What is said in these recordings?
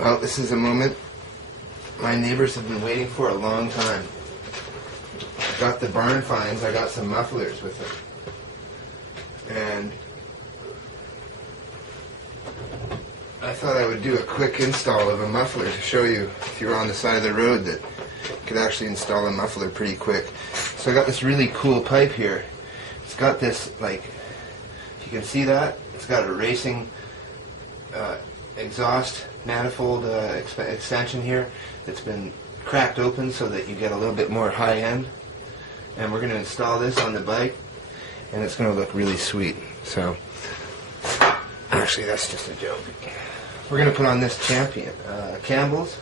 Well, this is a moment my neighbors have been waiting for a long time. I got the barn finds, I got some mufflers with them. And I thought I would do a quick install of a muffler to show you, if you're on the side of the road, that you could actually install a muffler pretty quick. So I got this really cool pipe here. It's got this, like, if you can see that, it's got a racing exhaust manifold extension here that's been cracked open so that you get a little bit more high end. And we're going to install this on the bike, and it's going to look really sweet. So, actually that's just a joke. We're going to put on this Campbells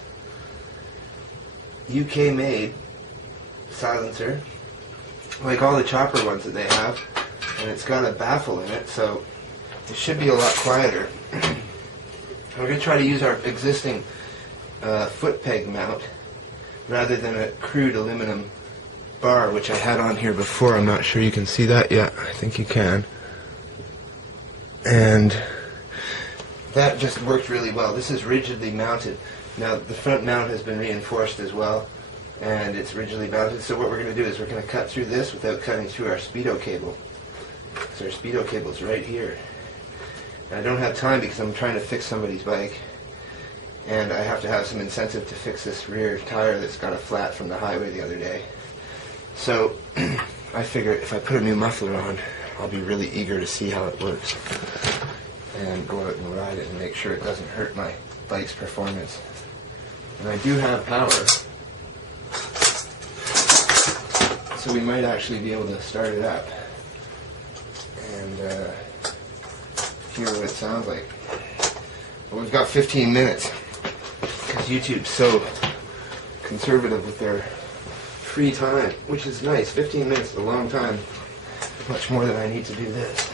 UK made silencer, like all the chopper ones that they have, and it's got a baffle in it, so it should be a lot quieter. We're going to try to use our existing foot peg mount rather than a crude aluminum bar, which I had on here before. I'm not sure you can see that yet. I think you can. And that just worked really well. This is rigidly mounted. Now the front mount has been reinforced as well, and it's rigidly mounted. So what we're going to do is we're going to cut through this without cutting through our speedo cable. So our speedo cable is right here. I don't have time because I'm trying to fix somebody's bike, and I have to have some incentive to fix this rear tire that's got a flat from the highway the other day. So I figure if I put a new muffler on, I'll be really eager to see how it works and go out and ride it and make sure it doesn't hurt my bike's performance. And I do have power, so we might actually be able to start it up and hear what it sounds like. But we've got 15 minutes because YouTube's so conservative with their free time, which is nice. 15 minutes is a long time, much more than I need to do this.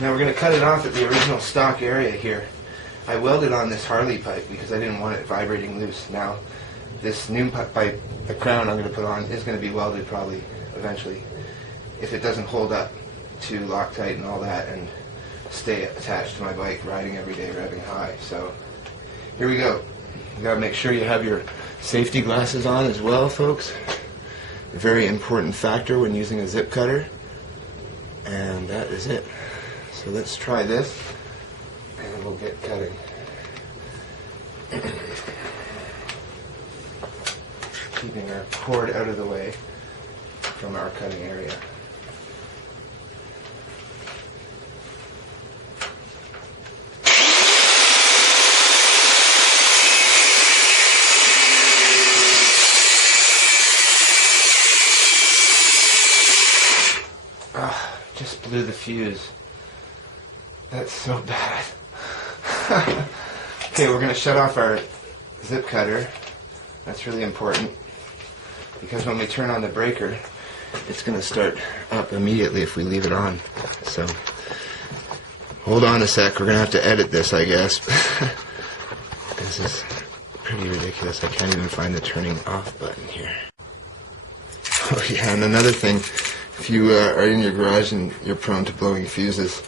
Now we're going to cut it off at the original stock area here. I welded on this Harley pipe because I didn't want it vibrating loose. Now this new pipe, the crown I'm going to put on, is going to be welded probably eventually, if it doesn't hold up to Loctite and all that and stay attached to my bike riding every day revving high. So here we go. You got to make sure you have your safety glasses on as well, folks. A very important factor when using a zip cutter. And that is it. So let's try this and we'll get cutting. Keeping our cord out of the way from our cutting area. Just blew the fuse. That's so bad. Okay, we're going to shut off our zip cutter. That's really important because when we turn on the breaker, it's going to start up immediately if we leave it on. So hold on a sec. We're going to have to edit this, I guess. This is pretty ridiculous. I can't even find the turning off button here. Oh yeah, and another thing, if you are in your garage and you're prone to blowing fuses,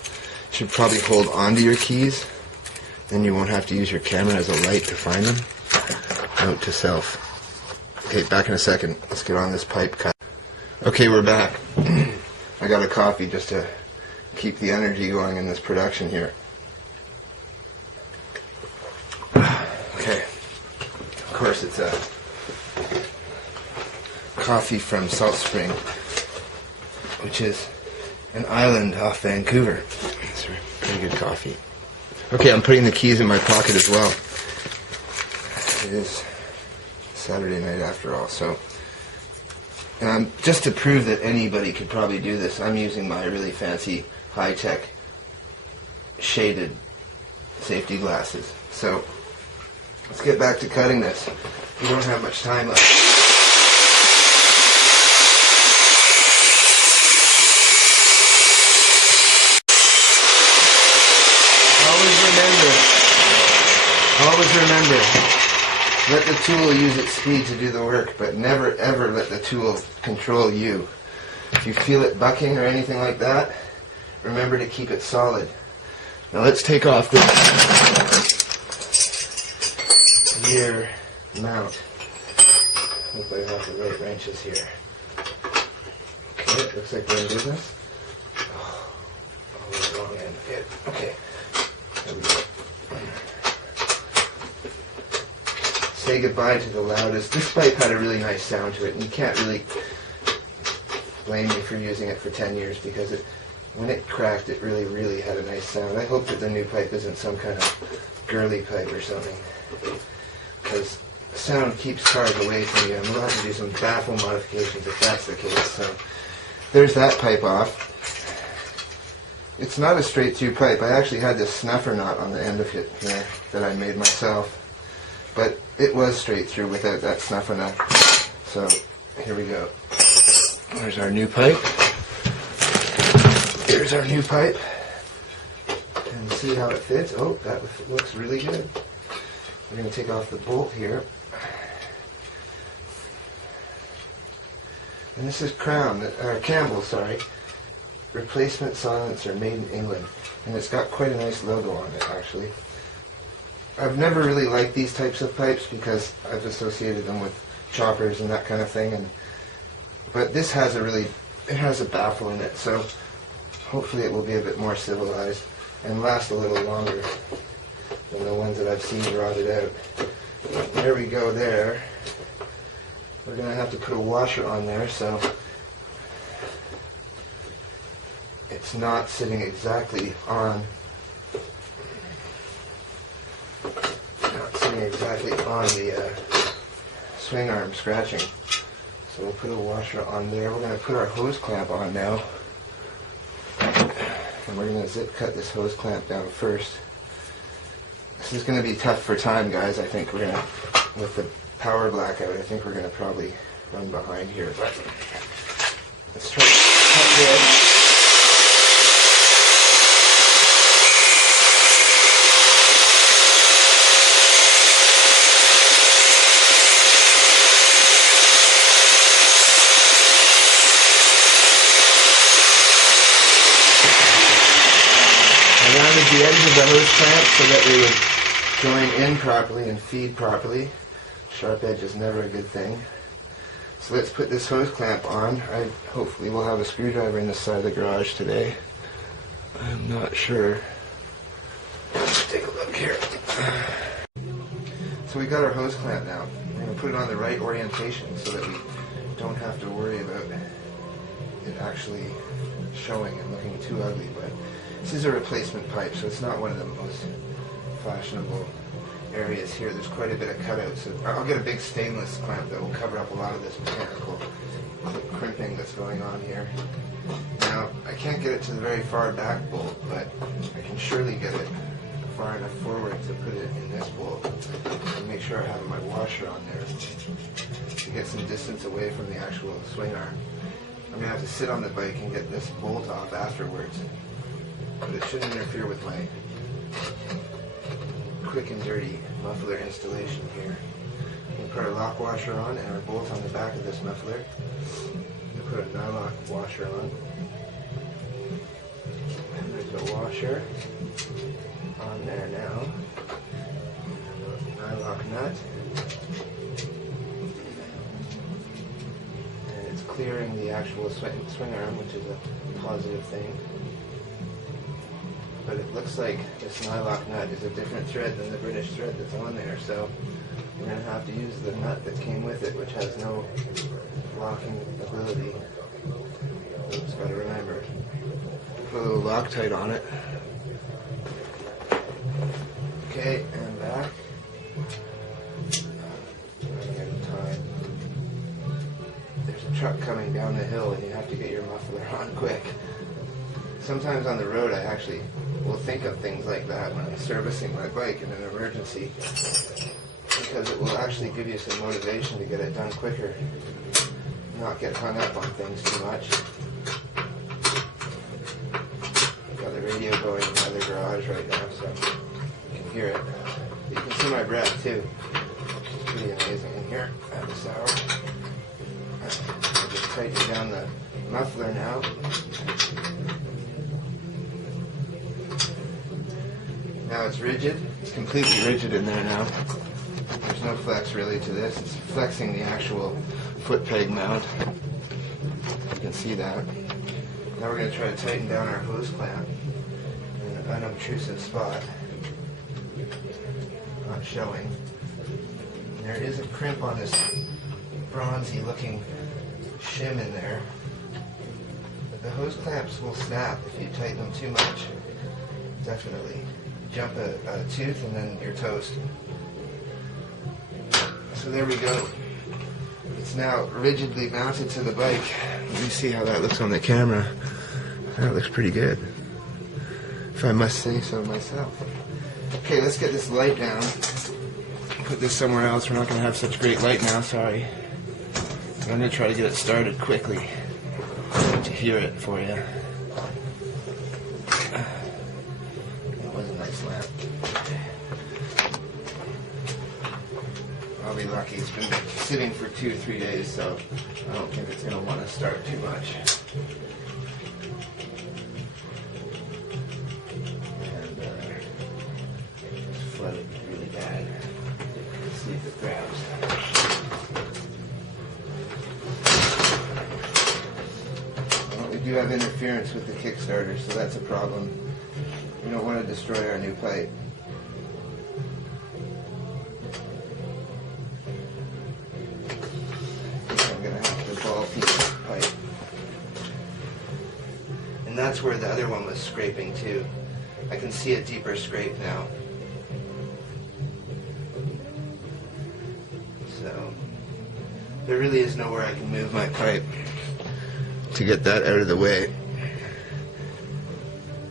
you should probably hold onto your keys. Then you won't have to use your camera as a light to find them. Note to self. Okay, back in a second. Let's get on this pipe cut. Okay, we're back. I got a coffee just to keep the energy going in this production here. Okay. Of course, it's a coffee from Salt Spring, which is an island off Vancouver. It's pretty good coffee. Okay, I'm putting the keys in my pocket as well. It is Saturday night after all, so just to prove that anybody could probably do this, I'm using my really fancy high-tech shaded safety glasses. So let's get back to cutting this. We don't have much time left. Always remember, let the tool use its speed to do the work, but never ever let the tool control you. If you feel it bucking or anything like that, remember to keep it solid. Now let's take off this gear mount. Hope I have the right wrenches here. Okay, it looks like we're in business. Oh, the wrong end. Good. Okay. There we go. Say goodbye to the loudest. This pipe had a really nice sound to it, and you can't really blame me for using it for 10 years because when it cracked, it really had a nice sound. I hope that the new pipe isn't some kind of girly pipe or something, because sound keeps cars away from you, and we'll have to do some baffle modifications if that's the case. So there's that pipe off. It's not a straight through pipe. I actually had this snuffer knot on the end of it here that I made myself, but it was straight through without that snuffer knot. So here we go. There's our new pipe. Here's our new pipe. And see how it fits. Oh, that looks really good. We're going to take off the bolt here. And this is Campbells, sorry. Replacement silencer made in England. And it's got quite a nice logo on it, actually. I've never really liked these types of pipes because I've associated them with choppers and that kind of thing. But this has it has a baffle in it, so hopefully it will be a bit more civilized and last a little longer than the ones that I've seen rotted out. There we go there. We're going to have to put a washer on there so it's not sitting exactly on the swing arm scratching. So we'll put a washer on there. We're going to put our hose clamp on now. And we're going to zip cut this hose clamp down first. This is going to be tough for time, guys. I think we're going to, with the power blackout, I think we're going to probably run behind here. But let's try to cut this. Rounded the edge of the hose clamp so that they would join in properly and feed properly. Sharp edge is never a good thing. So let's put this hose clamp on. Hopefully we'll have a screwdriver in the side of the garage today. I'm not sure. Let's take a look here. So we got our hose clamp now. We're going to put it on the right orientation so that we don't have to worry about it actually showing and looking too ugly. But this is a replacement pipe, so it's not one of the most fashionable areas here. There's quite a bit of cutout, so I'll get a big stainless clamp that will cover up a lot of this mechanical crimping that's going on here. Now, I can't get it to the very far back bolt, but I can surely get it far enough forward to put it in this bolt and make sure I have my washer on there to get some distance away from the actual swing arm. I'm going to have to sit on the bike and get this bolt off afterwards, but it shouldn't interfere with my quick and dirty muffler installation here. We'll put our lock washer on and our bolt on the back of this muffler. We'll put a nylock washer on. And there's a washer on there now. Nylock nut. And it's clearing the actual swing arm, which is a positive thing. But it looks like this nylock nut is a different thread than the British thread that's on there, so we're going to have to use the nut that came with it, which has no locking ability. Oops, got to remember. Put a little Loctite on it. Okay, and back. Running out of time. There's a truck coming down the hill and you have to get your muffler on quick. Sometimes on the road I actually will think of things like that when I'm servicing my bike in an emergency, because it will actually give you some motivation to get it done quicker, not get hung up on things too much. I've got the radio going in the other garage right now, so you can hear it. You can see my breath too. It's pretty amazing in here. I have a sour. I'll just tighten down the muffler now. Now it's rigid. It's completely rigid in there now. There's There's no flex really to this. It's flexing the actual foot peg mount. You can see that. Now we're going to try to tighten down our hose clamp in an unobtrusive spot. Not showing. And there is a crimp on this bronzy looking shim in there. But the hose clamps will snap if you tighten them too much. Definitely. Jump a tooth and then you're toast. So there we go. It's now rigidly mounted to the bike. Let me see how that looks on the camera. That looks pretty good, if I must say so myself. Okay, let's get this light down. Put this somewhere else. We're not going to have such great light now, sorry. I'm going to try to get it started quickly to hear it for you. That was a nice lamp. I'll be lucky. It's been sitting for 2 or 3 days, so I don't think it's going to want to start too much. And just flood it really bad. Let's see if it grabs. Well, we do have interference with the Kickstarter, so that's a problem. We don't want to destroy our new pipe. And that's where the other one was scraping too. I can see a deeper scrape now. So there really is nowhere I can move my pipe to get that out of the way.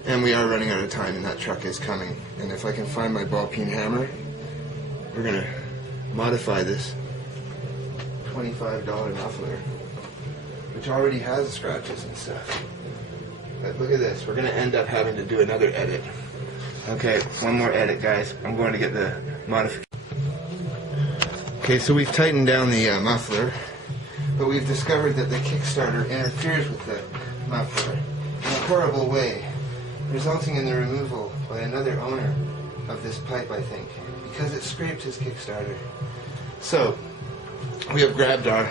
And we are running out of time and that truck is coming. And if I can find my ball peen hammer, we're going to modify this $25 muffler, which already has scratches and stuff. But look at this. We're going to end up having to do another edit. Okay, one more edit, guys. I'm going to get the modification. Okay, so we've tightened down the muffler, but we've discovered that the Kickstarter interferes with the muffler in a horrible way, resulting in the removal by another owner of this pipe, I think, because it scraped his Kickstarter. So, we have grabbed our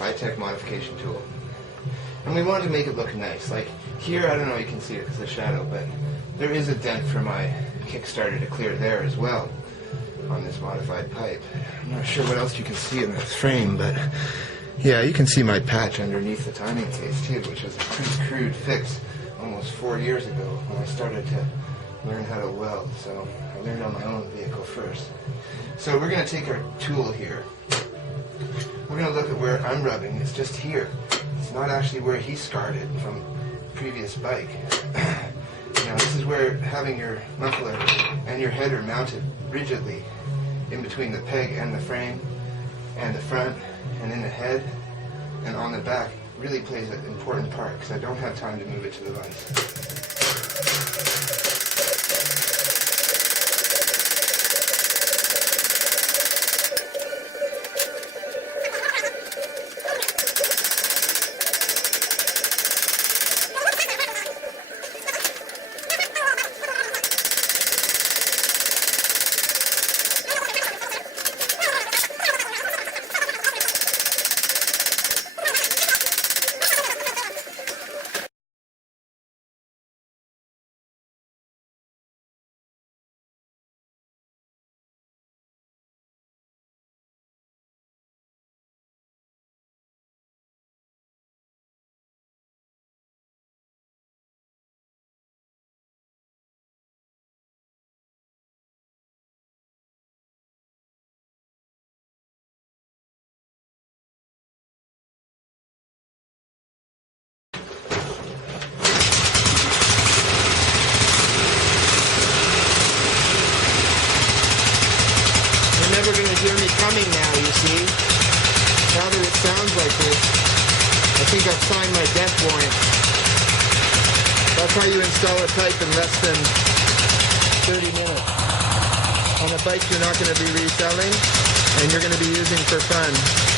high-tech modification tool. And we want to make it look nice. Like here, I don't know if you can see it because of the shadow, but there is a dent for my Kickstarter to clear there as well on this modified pipe. I'm not sure what else you can see in this frame, but yeah, you can see my patch underneath the timing case too, which was a pretty crude fix almost 4 years ago when I started to learn how to weld. So I learned on my own vehicle first. So we're going to take our tool here. We're going to look at where I'm rubbing. It's just here. It's not actually where he scarred it from the previous bike. Now this is where having your muffler and your header mounted rigidly in between the peg and the frame and the front and in the head and on the back really plays an important part because I don't have time to move it to the vise. Hear me coming now, you see. Now that it sounds like this, I think I've signed my death warrant. That's how you install a pipe in less than 30 minutes. On a bike you're not going to be reselling and you're going to be using for fun.